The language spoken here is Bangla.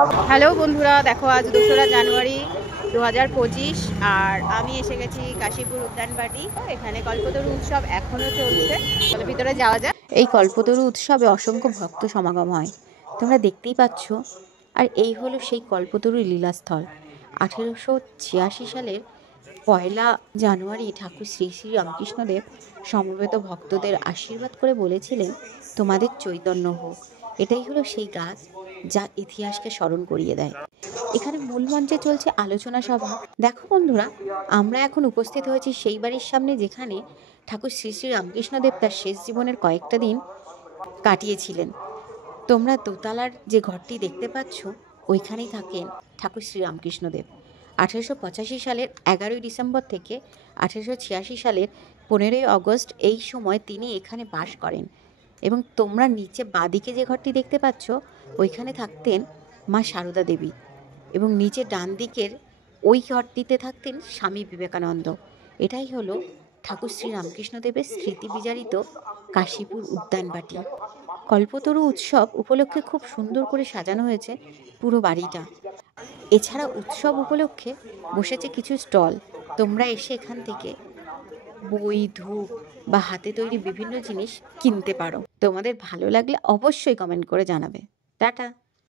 হ্যালো বন্ধুরা, দেখো আজ 2রা জানুয়ারি 2025 আর আমি এসে গেছি কাশীপুর উদ্যানবাটি। এখানে কল্পতরু উৎসব এখনো চলছে। চলো ভিতরে যাওয়া যায়। এই কল্পতরু উৎসবে অসংখ্য ভক্ত সমাগম হয়, তোমরা দেখতেই পাচ্ছ। আর এই হলো সেই কল্পতরুর লীলাস্থল। 1886 সালের 1 জানুয়ারি ঠাকুর শ্রী শ্রী রামকৃষ্ণদেব সমবেত ভক্তদের আশীর্বাদ করে বলেছিলেন, তোমাদের চৈতন্য হোক। এটাই হলো সেই গাছ যা ইতিহাসকে স্মরণ করিয়ে দেয়। এখানে মূল মঞ্চে চলছে আলোচনা সভা। দেখো বন্ধুরা, আমরা এখন উপস্থিত হয়েছি সেই বাড়ির সামনে যেখানে ঠাকুর শ্রী শ্রী রামকৃষ্ণদেব তার শেষ জীবনের কয়েকটা দিন কাটিয়েছিলেন। তোমরা দোতলার যে ঘরটি দেখতে পাচ্ছ, ওইখানেই থাকেন ঠাকুর শ্রী রামকৃষ্ণদেব। 1885 সালের 11 ডিসেম্বর থেকে 1886 সালের 15 আগস্ট এই সময় তিনি এখানে বাস করেন। এবং তোমরা নিচে বাঁদিকে যে ঘরটি দেখতে পাচ্ছ, ওইখানে থাকতেন মা সারদা দেবী। এবং নিচে ডান দিকের ওই ঘরটিতে থাকতেন স্বামী বিবেকানন্দ। এটাই হলো ঠাকুর শ্রী রামকৃষ্ণদেবের স্মৃতি বিজড়িত কাশীপুর উদ্যানবাটি। কল্পতরু উৎসব উপলক্ষে খুব সুন্দর করে সাজানো হয়েছে পুরো বাড়িটা। এছাড়া উৎসব উপলক্ষে বসেছে কিছু স্টল। তোমরা এসে এখান থেকে বই, ধূপ বা হাতে তৈরি বিভিন্ন জিনিস কিনতে পারো। তোমাদের ভালো লাগলে অবশ্যই কমেন্ট করে জানাবে। টাটা।